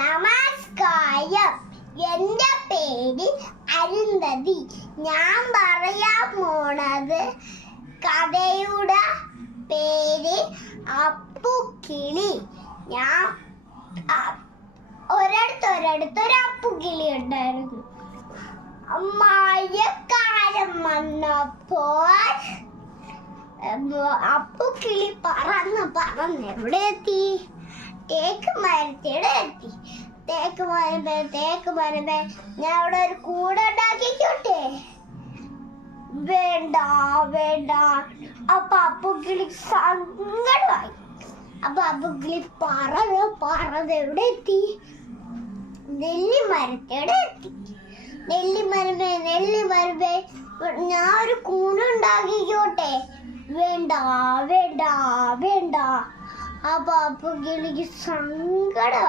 നമസ്കാരം. എന്റെ പേര് അരുന്ധതി. ഞാൻ പറയാൻ പോണത് കഥയുടെ പേര് അപ്പുക്കിളി. ഞാൻ ഒരിടത്തൊരു അപ്പുക്കിളി ഉണ്ടായിരുന്നു. മഴക്കാലം വന്നപ്പോൾ അപ്പുക്കിളി പറന്ന് എവിടെ എത്തി? തേക്ക് മരത്തിടെ എത്തി. തേക്ക് മരമേ ഞാൻ അവിടെ ഒരു കൂടുണ്ടാക്കിക്കോട്ടെ? വേണ്ട വേണ്ട. അപ്പൊ അപ്പുക്കിളി സങ്കടമായി. അപ്പൊ അപ്പുക്കിളി പറന്ന് എവിടെ എത്തി? നെല്ലിമരത്തിടെ എത്തി. നെല്ലിമരമേ ഞാൻ ഒരു കൂടുണ്ടാക്കിക്കോട്ടെ? വേണ്ട വേണ്ട വേണ്ട. അപ്പൊ അപ്പുക്കിളിക്ക് സങ്കടം.